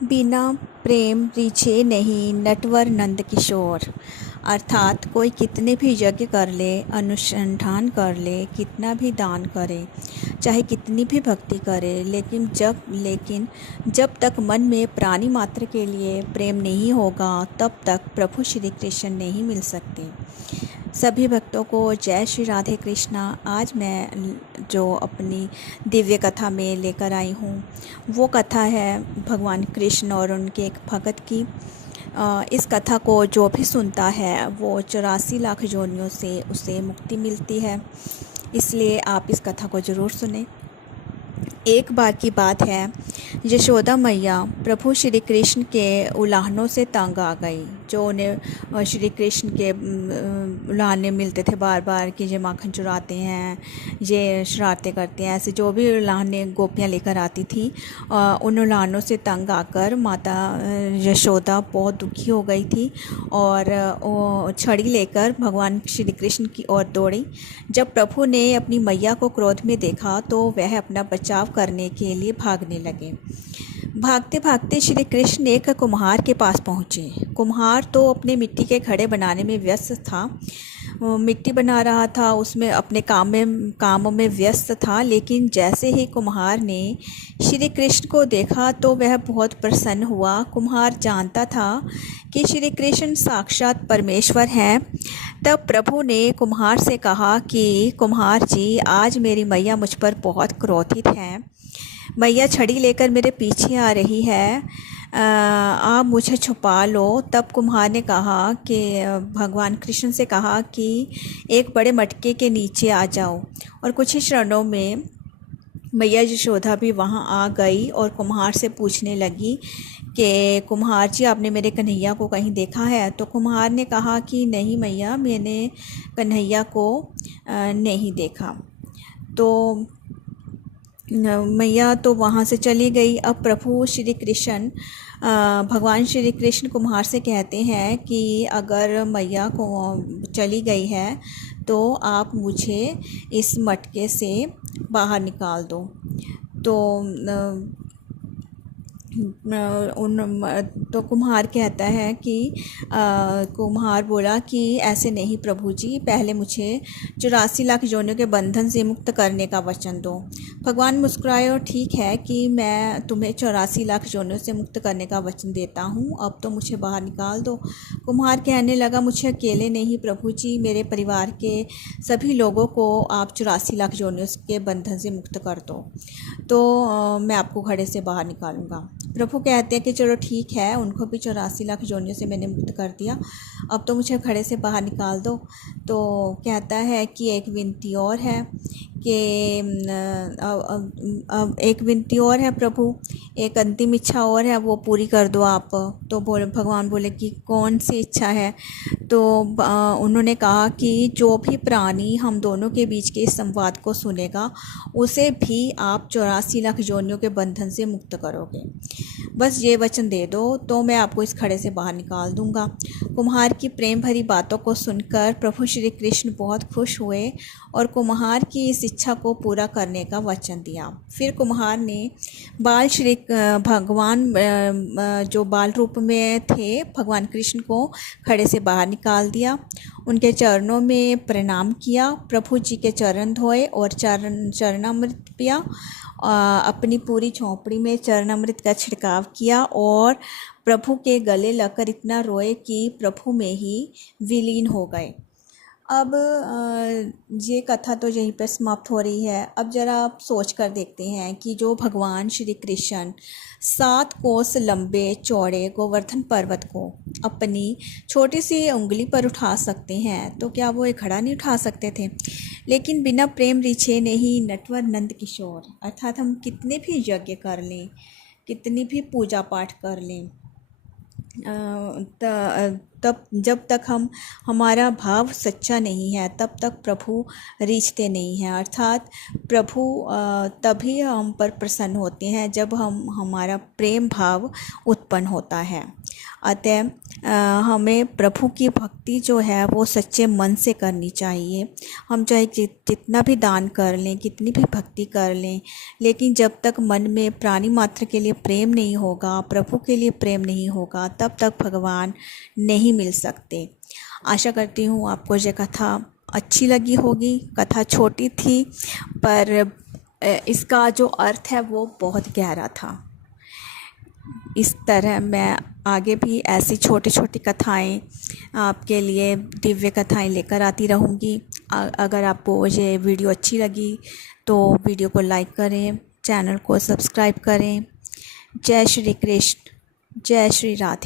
बिना प्रेम रिझे नहीं नटवर नंद किशोर। अर्थात कोई कितने भी यज्ञ कर ले, अनुसंधान कर ले, कितना भी दान करे, चाहे कितनी भी भक्ति करे, लेकिन जब तक मन में प्राणी मात्र के लिए प्रेम नहीं होगा, तब तक प्रभु श्री कृष्ण नहीं मिल सकते। सभी भक्तों को जय श्री राधे कृष्णा। आज मैं जो अपनी दिव्य कथा में लेकर आई हूँ, वो कथा है भगवान कृष्ण और उनके एक भगत की। इस कथा को जो भी सुनता है वो 84 लाख योनियों से उसे मुक्ति मिलती है, इसलिए आप इस कथा को ज़रूर सुनें। एक बार की बात है, यशोदा मैया प्रभु श्री कृष्ण के उलाहनों से तंग आ गई। जो उन्हें श्री कृष्ण के उलाहने मिलते थे बार बार कि ये माखन चुराते हैं, ये शरारतें करते हैं, ऐसे जो भी उलाहने गोपियाँ लेकर आती थी, उन उलाहनों से तंग आकर माता यशोदा बहुत दुखी हो गई थी और वो छड़ी लेकर भगवान श्री कृष्ण की ओर दौड़ी। जब प्रभु ने अपनी मैया को क्रोध में देखा तो वह अपना बचाव करने के लिए भागने लगे। भागते भागते श्री कृष्ण एक कुम्हार के पास पहुँचे। कुम्हार तो अपने मिट्टी के घड़े बनाने में व्यस्त था, वो मिट्टी बना रहा था, उसमें अपने कामों में व्यस्त था। लेकिन जैसे ही कुम्हार ने श्री कृष्ण को देखा तो वह बहुत प्रसन्न हुआ। कुम्हार जानता था कि श्री कृष्ण साक्षात परमेश्वर हैं। तब प्रभु ने कुम्हार से कहा कि कुम्हार जी, आज मेरी मैया मुझ पर बहुत क्रोधित हैं। मैया छड़ी लेकर मेरे पीछे आ रही है, आप मुझे छुपा लो। तब कुम्हार ने कहा कि भगवान कृष्ण से कहा कि एक बड़े मटके के नीचे आ जाओ, और कुछ ही क्षणों में मैया यशोदा भी वहां आ गई और कुम्हार से पूछने लगी कि कुम्हार जी, आपने मेरे कन्हैया को कहीं देखा है? तो कुम्हार ने कहा कि नहीं मैया, मैंने कन्हैया को नहीं देखा। तो मैया तो वहाँ से चली गई। अब प्रभु श्री कृष्ण भगवान श्री कृष्ण कुम्हार से कहते हैं कि अगर मैया को चली गई है तो आप मुझे इस मटके से बाहर निकाल दो। तो तो कुम्हार कहता है कि कुम्हार बोला कि ऐसे नहीं प्रभु जी, पहले मुझे 84 लाख योनियों के बंधन से मुक्त करने का वचन दो। भगवान मुस्कुराए और ठीक है कि मैं तुम्हें 84 लाख योनियों से मुक्त करने का वचन देता हूँ, अब तो मुझे बाहर निकाल दो। कुम्हार कहने लगा, मुझे अकेले नहीं प्रभु जी, मेरे परिवार के सभी लोगों को आप 84 लाख योनियों के बंधन से मुक्त कर दो, तो मैं आपको घड़े से बाहर निकालूंगा। प्रभु कहते हैं कि चलो ठीक है, उनको भी 84 लाख योनियों से मैंने मुक्त कर दिया, अब तो मुझे घड़े से बाहर निकाल दो। तो कहता है कि एक विनती और है कि अब एक विनती और है प्रभु, एक अंतिम इच्छा और है, वो पूरी कर दो आप। तो भगवान बोले कि कौन सी इच्छा है? तो उन्होंने कहा कि जो भी प्राणी हम दोनों के बीच के इस संवाद को सुनेगा, उसे भी आप 84 लाख योनियों के बंधन से मुक्त करोगे। बस ये वचन दे दो तो मैं आपको इस खड़े से बाहर निकाल दूंगा। कुम्हार की प्रेम भरी बातों को सुनकर प्रभु श्री कृष्ण बहुत खुश हुए और कुम्हार की इस इच्छा को पूरा करने का वचन दिया। फिर कुम्हार ने भगवान जो बाल रूप में थे भगवान कृष्ण को खड़े से बाहर निकाल दिया, उनके चरणों में प्रणाम किया, प्रभु जी के चरण धोए और चरणामृत पिया, अपनी पूरी झोंपड़ी में चरणामृत का छिड़काव किया और प्रभु के गले लगकर इतना रोए कि प्रभु में ही विलीन हो गए। अब ये कथा तो यहीं पर समाप्त हो रही है। अब ज़रा आप सोच कर देखते हैं कि जो भगवान श्री कृष्ण 7 कोस लंबे चौड़े गोवर्धन पर्वत को अपनी छोटी सी उंगली पर उठा सकते हैं, तो क्या वो एक घड़ा नहीं उठा सकते थे? लेकिन बिना प्रेम रिझे नहीं नटवर नंद किशोर। अर्थात हम कितने भी यज्ञ कर लें, कितनी भी पूजा पाठ कर लें, तब जब तक हमारा भाव सच्चा नहीं है, तब तक प्रभु रिझते नहीं हैं। अर्थात प्रभु तभी हम पर प्रसन्न होते हैं जब हमारा प्रेम भाव उत्पन्न होता है। अतः हमें प्रभु की भक्ति जो है वो सच्चे मन से करनी चाहिए। हम चाहे जितना भी दान कर लें, कितनी भी भक्ति कर लें, लेकिन जब तक मन में प्राणी मात्र के लिए प्रेम नहीं होगा, प्रभु के लिए प्रेम नहीं होगा, तब तक भगवान नहीं मिल सकते। आशा करती हूँ आपको ये कथा अच्छी लगी होगी। कथा छोटी थी पर इसका जो अर्थ है वो बहुत गहरा था। इस तरह मैं आगे भी ऐसी छोटी छोटी कथाएं आपके लिए, दिव्य कथाएं लेकर आती रहूँगी। अगर आपको ये वीडियो अच्छी लगी तो वीडियो को लाइक करें, चैनल को सब्सक्राइब करें। जय श्री कृष्ण, जय श्री राधे।